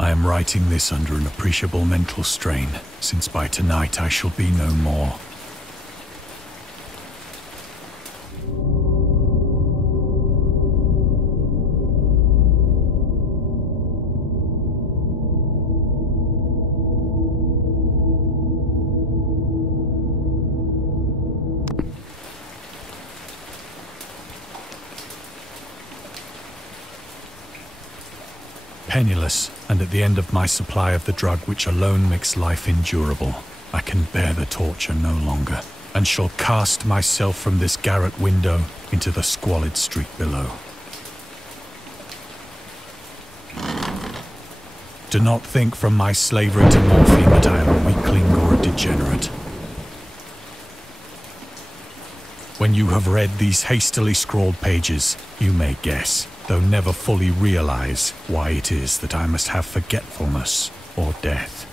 I am writing this under an appreciable mental strain, since by tonight I shall be no more. Penniless, and at the end of my supply of the drug which alone makes life endurable, I can bear the torture no longer, and shall cast myself from this garret window into the squalid street below. Do not think from my slavery to morphine that I am a weakling or a degenerate. When you have read these hastily scrawled pages, you may guess, though never fully realize, why it is that I must have forgetfulness or death.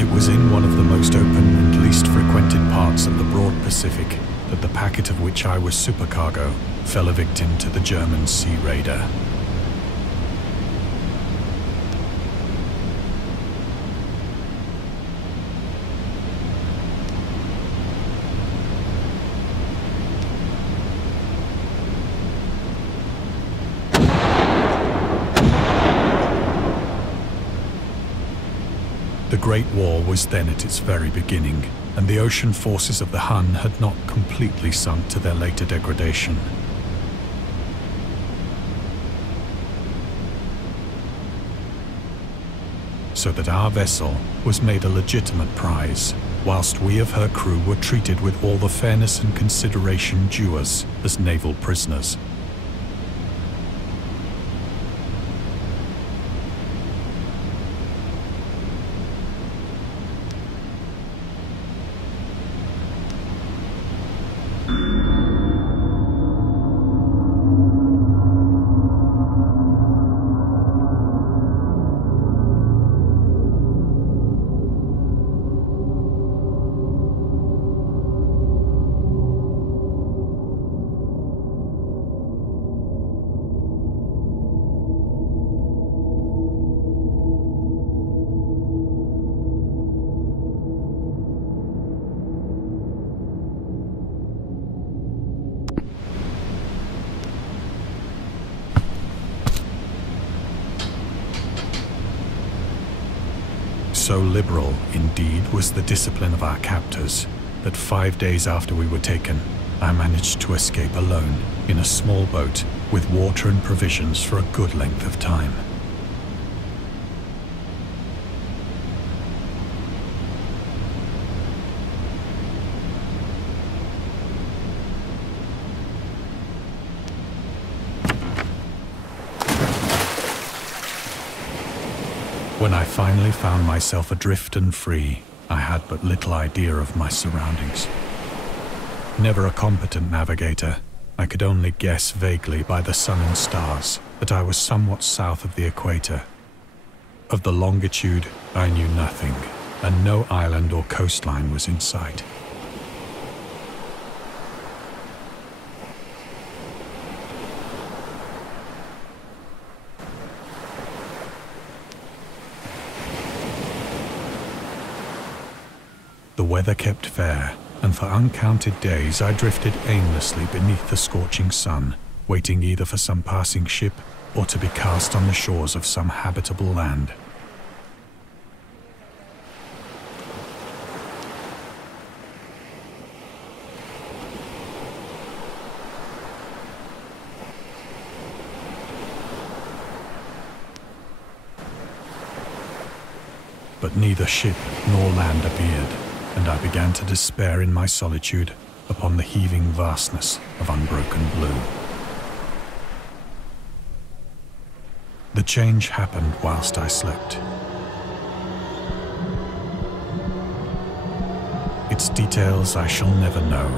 It was in one of the most open and least frequented parts of the broad Pacific that the packet of which I was supercargo fell a victim to the German sea raider. The Great War was then at its very beginning, and the ocean forces of the Hun had not completely sunk to their later degradation. So that our vessel was made a legitimate prize, whilst we of her crew were treated with all the fairness and consideration due us as naval prisoners. So liberal, indeed, was the discipline of our captors, that 5 days after we were taken, I managed to escape alone, in a small boat, with water and provisions for a good length of time. When I finally found myself adrift and free, I had but little idea of my surroundings. Never a competent navigator, I could only guess vaguely by the sun and stars that I was somewhat south of the equator. Of the longitude, I knew nothing, and no island or coastline was in sight. The weather kept fair, and for uncounted days I drifted aimlessly beneath the scorching sun, waiting either for some passing ship or to be cast on the shores of some habitable land. But neither ship nor land appeared, and I began to despair in my solitude upon the heaving vastness of unbroken blue. The change happened whilst I slept. Its details I shall never know.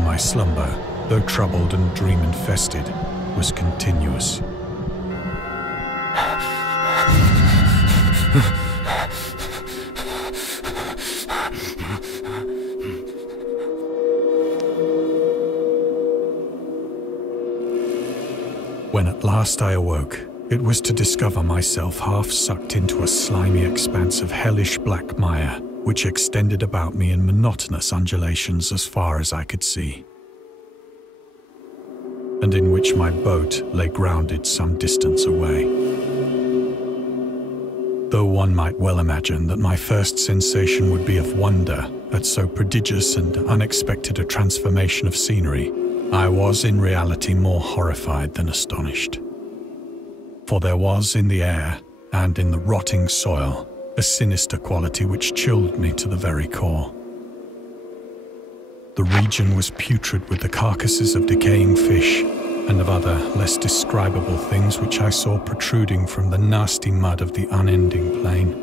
for my slumber, though troubled and dream-infested, was continuous. When at last I awoke, it was to discover myself half sucked into a slimy expanse of hellish black mire, which extended about me in monotonous undulations as far as I could see, and in which my boat lay grounded some distance away. Though one might well imagine that my first sensation would be of wonder at so prodigious and unexpected a transformation of scenery, I was in reality more horrified than astonished. For there was in the air and in the rotting soil a sinister quality which chilled me to the very core. The region was putrid with the carcasses of decaying fish and of other less describable things which I saw protruding from the nasty mud of the unending plain.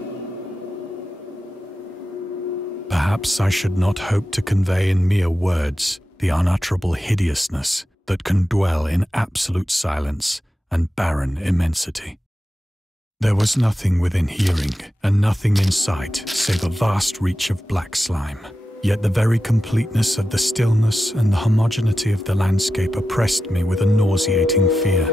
Perhaps I should not hope to convey in mere words the unutterable hideousness that can dwell in absolute silence and barren immensity. There was nothing within hearing and nothing in sight save a vast reach of black slime. Yet the very completeness of the stillness and the homogeneity of the landscape oppressed me with a nauseating fear.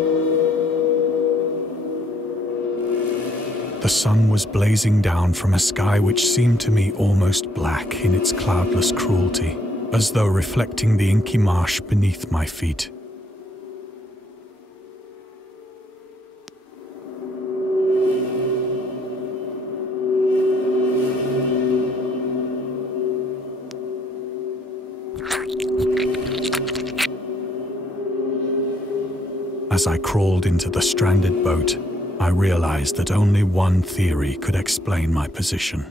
The sun was blazing down from a sky which seemed to me almost black in its cloudless cruelty, as though reflecting the inky marsh beneath my feet. As I crawled into the stranded boat, I realized that only one theory could explain my position.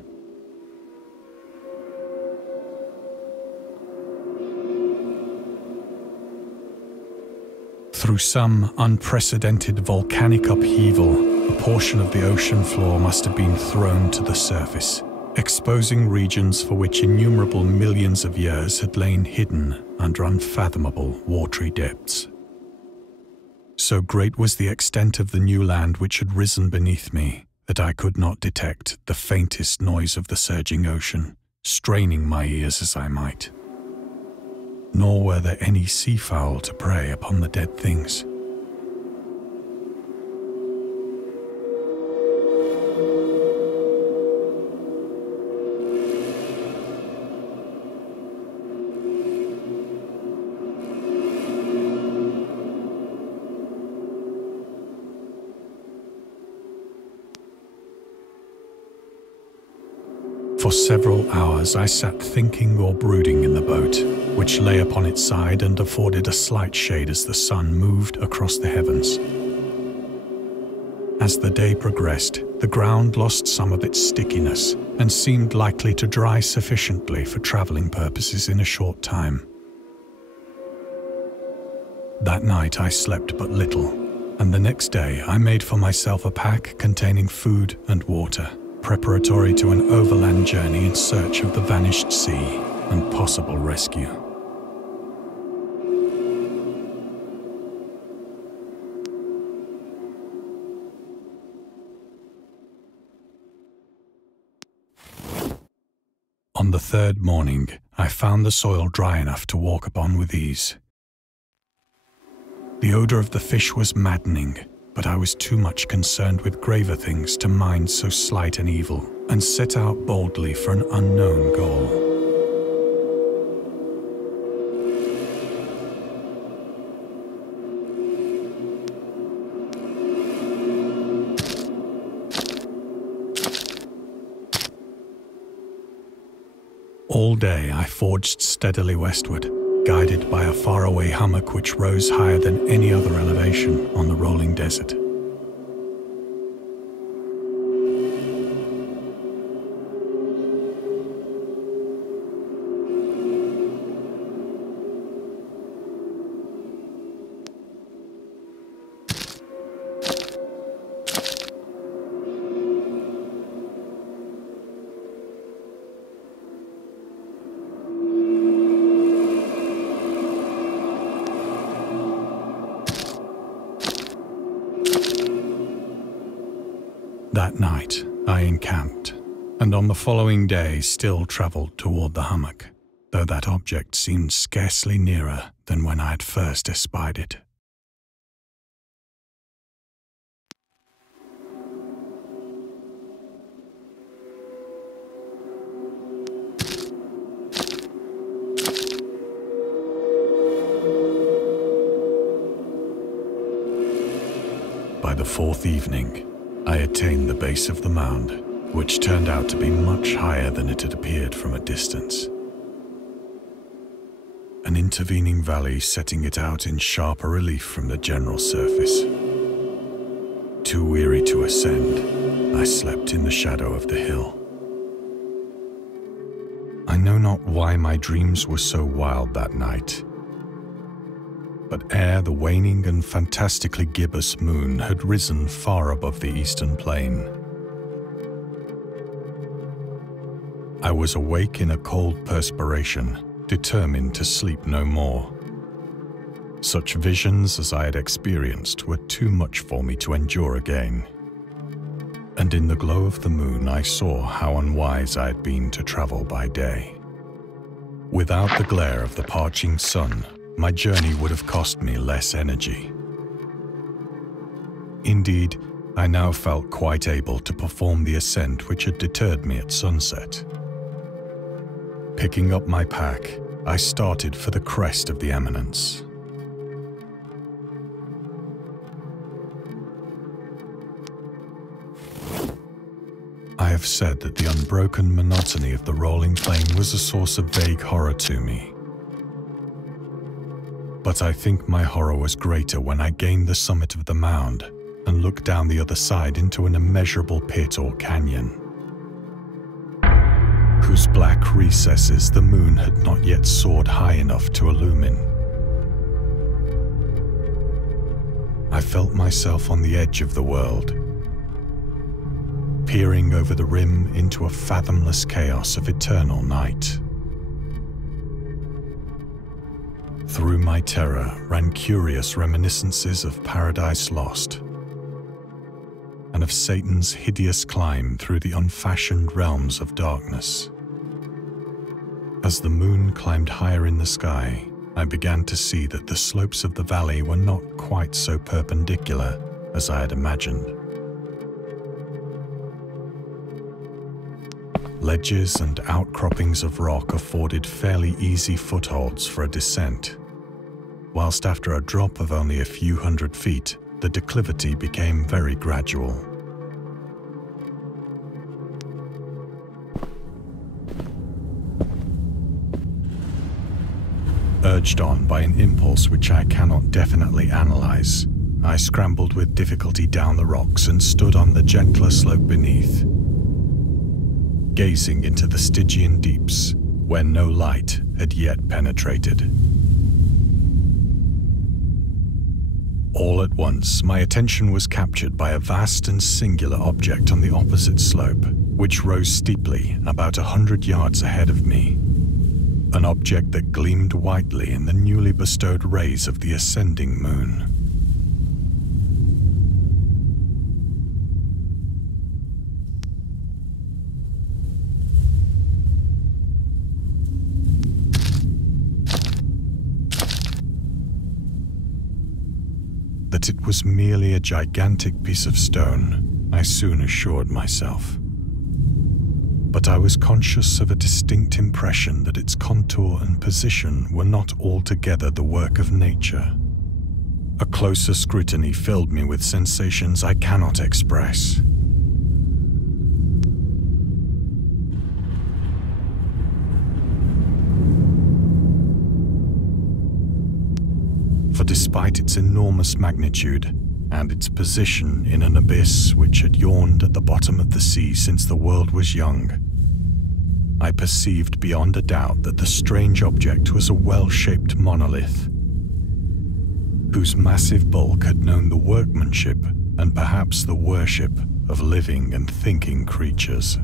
Through some unprecedented volcanic upheaval, a portion of the ocean floor must have been thrown to the surface, exposing regions for which innumerable millions of years had lain hidden under unfathomable watery depths. So great was the extent of the new land which had risen beneath me that I could not detect the faintest noise of the surging ocean, straining my ears as I might. Nor were there any seafowl to prey upon the dead things. For several hours I sat thinking or brooding in the boat, which lay upon its side and afforded a slight shade as the sun moved across the heavens. As the day progressed, the ground lost some of its stickiness and seemed likely to dry sufficiently for traveling purposes in a short time. That night I slept but little, and the next day I made for myself a pack containing food and water, preparatory to an overland journey in search of the vanished sea and possible rescue. On the third morning, I found the soil dry enough to walk upon with ease. The odor of the fish was maddening, but I was too much concerned with graver things to mind so slight an evil, and set out boldly for an unknown goal. All day I forged steadily westward, guided by a faraway hummock which rose higher than any other elevation on the rolling desert. encamped, and on the following day still travelled toward the hummock, though that object seemed scarcely nearer than when I had first espied it. By the fourth evening, I attained the base of the mound, which turned out to be much higher than it had appeared from a distance. An intervening valley setting it out in sharper relief from the general surface. Too weary to ascend, I slept in the shadow of the hill. I know not why my dreams were so wild that night, but ere the waning and fantastically gibbous moon had risen far above the eastern plain, I was awake in a cold perspiration, determined to sleep no more. Such visions as I had experienced were too much for me to endure again. And in the glow of the moon I saw how unwise I had been to travel by day. Without the glare of the parching sun, my journey would have cost me less energy. Indeed, I now felt quite able to perform the ascent which had deterred me at sunset. Picking up my pack, I started for the crest of the eminence. I have said that the unbroken monotony of the rolling plain was a source of vague horror to me. But I think my horror was greater when I gained the summit of the mound and looked down the other side into an immeasurable pit or canyon, whose black recesses the moon had not yet soared high enough to illumine. I felt myself on the edge of the world, peering over the rim into a fathomless chaos of eternal night. Through my terror ran curious reminiscences of Paradise Lost, and of Satan's hideous climb through the unfashioned realms of darkness. As the moon climbed higher in the sky, I began to see that the slopes of the valley were not quite so perpendicular as I had imagined. Ledges and outcroppings of rock afforded fairly easy footholds for a descent, whilst after a drop of only a few hundred feet, the declivity became very gradual. Urged on by an impulse which I cannot definitely analyze, I scrambled with difficulty down the rocks and stood on the gentler slope beneath, gazing into the Stygian deeps where no light had yet penetrated. All at once, my attention was captured by a vast and singular object on the opposite slope, which rose steeply about 100 yards ahead of me. An object that gleamed whitely in the newly bestowed rays of the ascending moon. That it was merely a gigantic piece of stone, I soon assured myself. But I was conscious of a distinct impression that its contour and position were not altogether the work of nature. A closer scrutiny filled me with sensations I cannot express. For despite its enormous magnitude and its position in an abyss which had yawned at the bottom of the sea since the world was young, I perceived beyond a doubt that the strange object was a well-shaped monolith, whose massive bulk had known the workmanship and perhaps the worship of living and thinking creatures.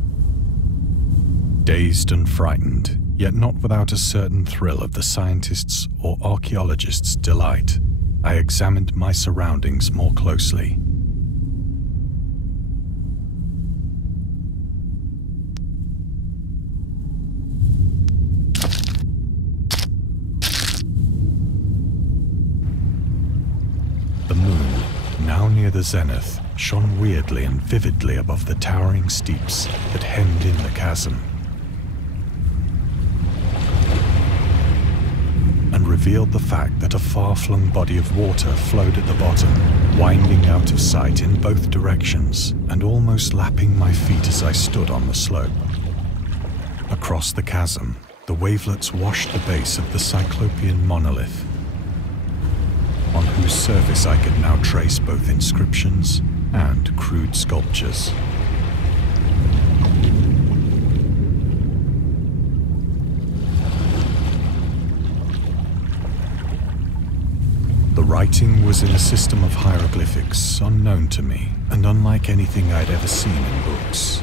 Dazed and frightened, yet not without a certain thrill of the scientist's or archaeologist's delight, I examined my surroundings more closely. near the zenith shone weirdly and vividly above the towering steeps that hemmed in the chasm, and revealed the fact that a far-flung body of water flowed at the bottom, winding out of sight in both directions and almost lapping my feet as I stood on the slope. Across the chasm, the wavelets washed the base of the Cyclopean monolith, on whose surface I could now trace both inscriptions and crude sculptures. The writing was in a system of hieroglyphics unknown to me and unlike anything I'd ever seen in books,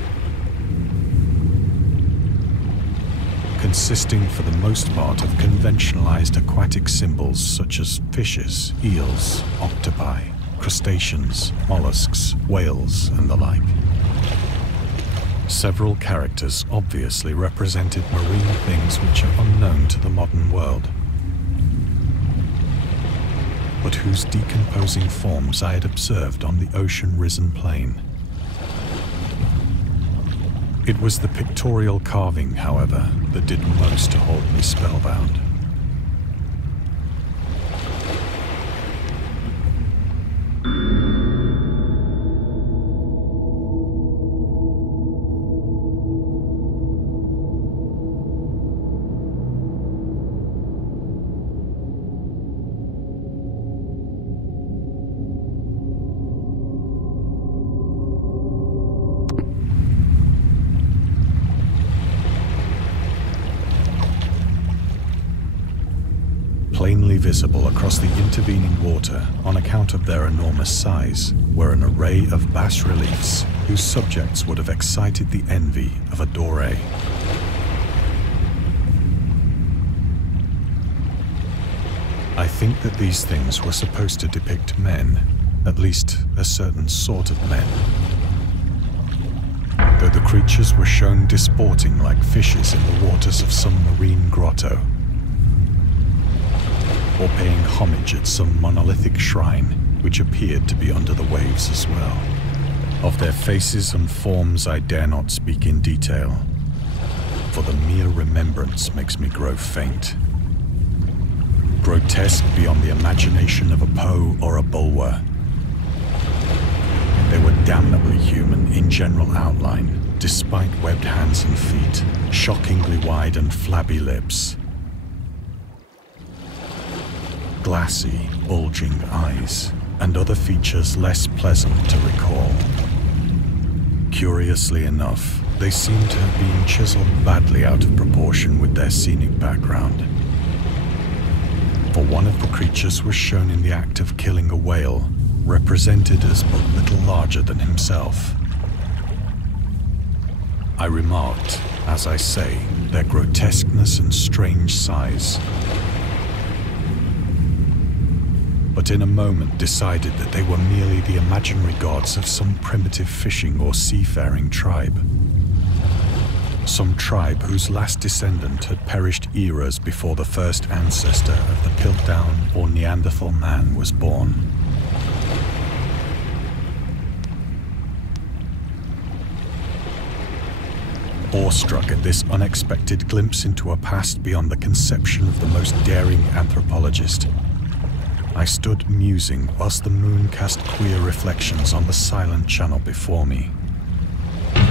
consisting for the most part of conventionalized aquatic symbols such as fishes, eels, octopi, crustaceans, mollusks, whales, and the like. Several characters obviously represented marine things which are unknown to the modern world, but whose decomposing forms I had observed on the ocean-risen plain. It was the pictorial carving, however, that did most to hold me spellbound. Plainly visible across the intervening water on account of their enormous size were an array of bas-reliefs whose subjects would have excited the envy of a doré. I think that these things were supposed to depict men, at least a certain sort of men, though the creatures were shown disporting like fishes in the waters of some marine grotto, or paying homage at some monolithic shrine which appeared to be under the waves as well. Of their faces and forms I dare not speak in detail, for the mere remembrance makes me grow faint. Grotesque beyond the imagination of a Poe or a Bulwer, they were damnably human in general outline, despite webbed hands and feet, shockingly wide and flabby lips, glassy, bulging eyes, and other features less pleasant to recall. Curiously enough, they seem to have been chiseled badly out of proportion with their scenic background. For one of the creatures was shown in the act of killing a whale, represented as but little larger than himself. I remarked, as I say, their grotesqueness and strange size, but in a moment decided that they were merely the imaginary gods of some primitive fishing or seafaring tribe. Some tribe whose last descendant had perished eras before the first ancestor of the Piltdown or Neanderthal man was born. Awestruck at this unexpected glimpse into a past beyond the conception of the most daring anthropologist, I stood musing whilst the moon cast queer reflections on the silent channel before me.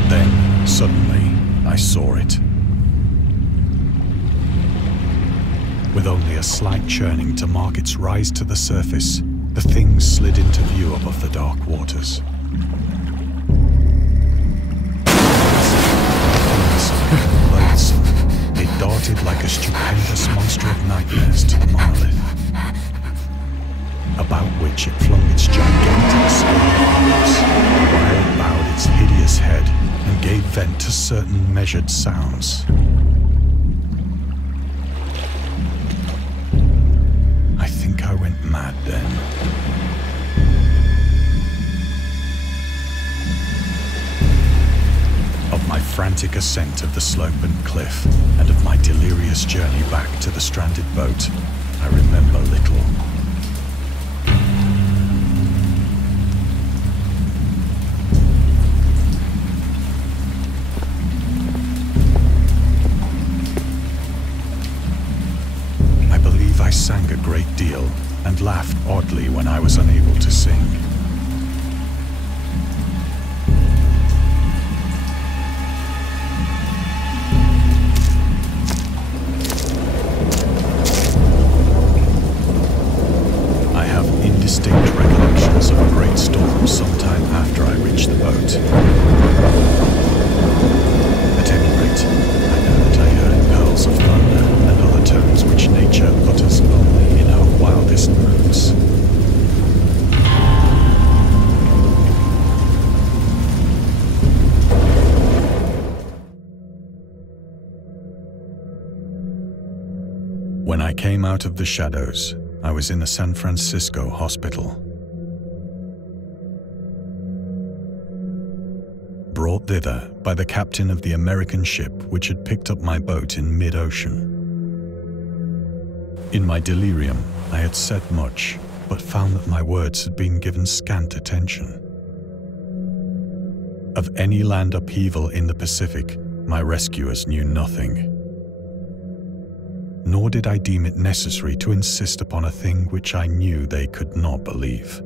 Then, suddenly, I saw it. With only a slight churning to mark its rise to the surface, the thing slid into view above the dark waters. Loathsome, it darted like a stupendous monster of nightmares to the monolith, about which it flung its gigantic scaly arms, while it bowed its hideous head and gave vent to certain measured sounds. I think I went mad then. Of my frantic ascent of the slope and cliff, and of my delirious journey back to the stranded boat, I remember little. sang a great deal and laughed oddly when I was unable to sing. I have indistinct recollections of a great storm sometime after I reached the boat. At any rate, I know that I heard pearls of thunder and other tones which nature utters only in her wildest moods. When I came out of the shadows, I was in a San Francisco hospital. Brought thither by the captain of the American ship which had picked up my boat in mid-ocean. In my delirium, I had said much, but found that my words had been given scant attention. Of any land upheaval in the Pacific, my rescuers knew nothing. Nor did I deem it necessary to insist upon a thing which I knew they could not believe.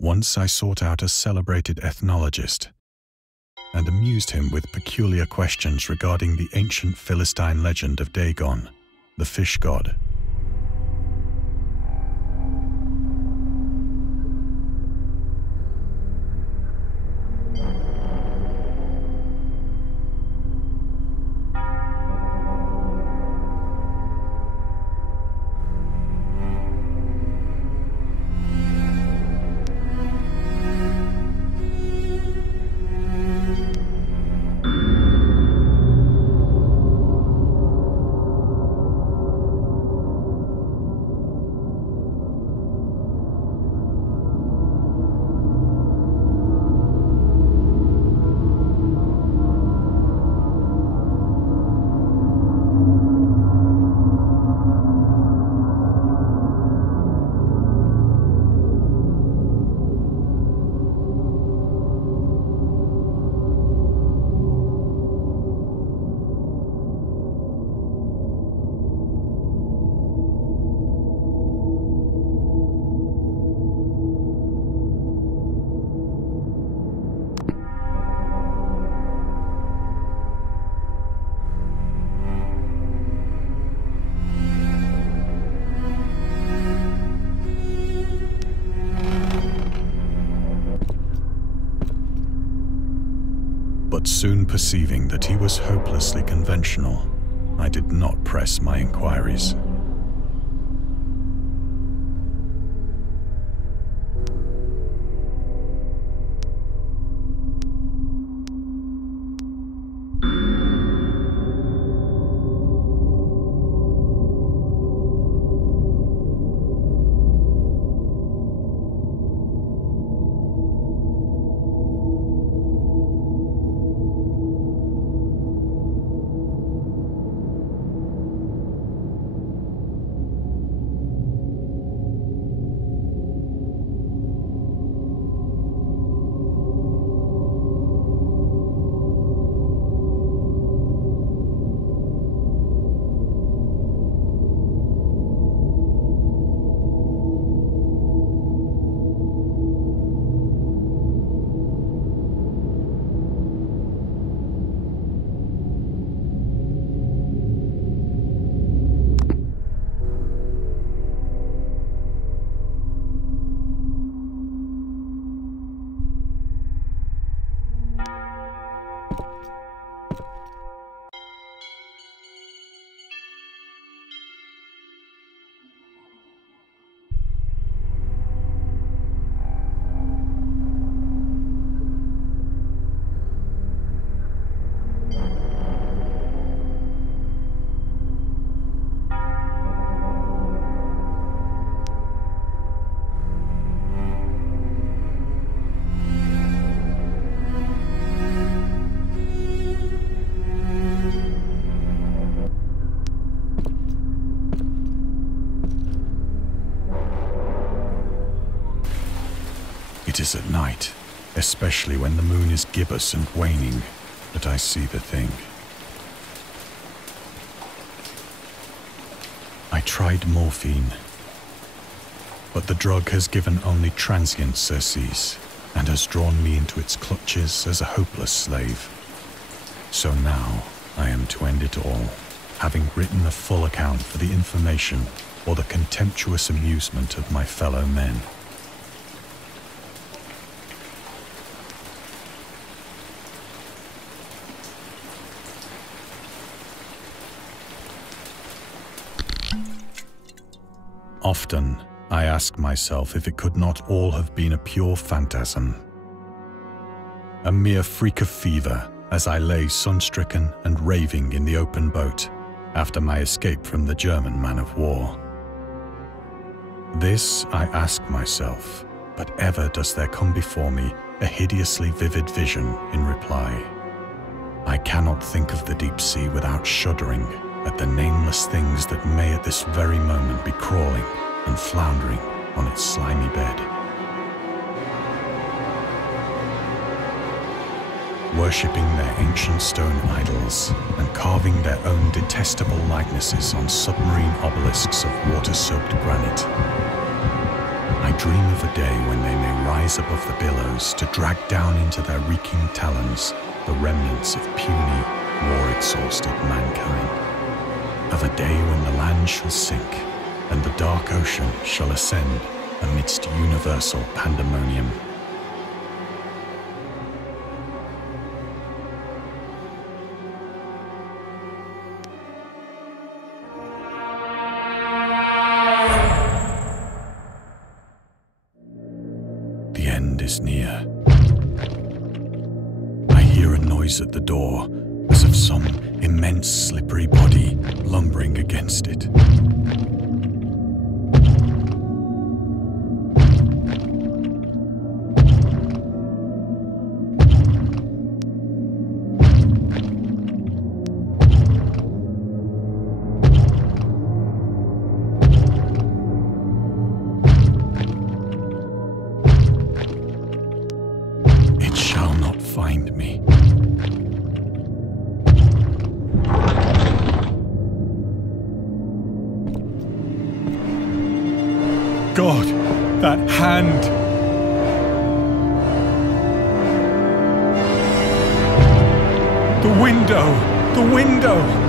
Once I sought out a celebrated ethnologist and amused him with peculiar questions regarding the ancient Philistine legend of Dagon, the fish god. But soon perceiving that he was hopelessly conventional, I did not press my inquiries. It is at night, especially when the moon is gibbous and waning, that I see the thing. I tried morphine, but the drug has given only transient surcease and has drawn me into its clutches as a hopeless slave. So now I am to end it all, having written a full account for the information or the contemptuous amusement of my fellow men. Often, I ask myself if it could not all have been a pure phantasm. A mere freak of fever as I lay sun-stricken and raving in the open boat after my escape from the German man-of-war. This I ask myself, but ever does there come before me a hideously vivid vision in reply. I cannot think of the deep sea without shuddering at the nameless things that may at this very moment be crawling and floundering on its slimy bed. Worshipping their ancient stone idols and carving their own detestable likenesses on submarine obelisks of water-soaked granite. I dream of a day when they may rise above the billows to drag down into their reeking talons the remnants of puny, war-exhausted mankind. Of a day when the land shall sink and the dark ocean shall ascend amidst universal pandemonium. The end is near. I hear a noise at the door, as of some immense slippery body lumbering against it. It shall not find me. God, that hand! The window! The window!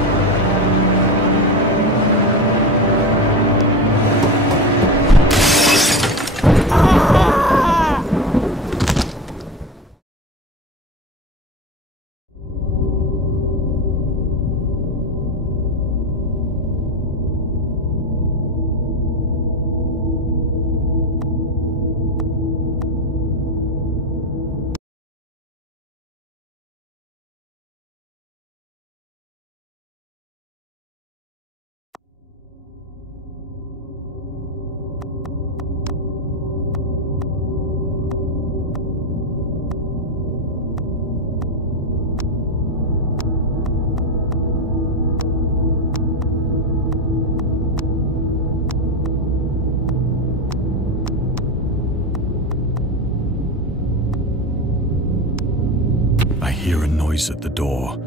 I hear a noise at the door,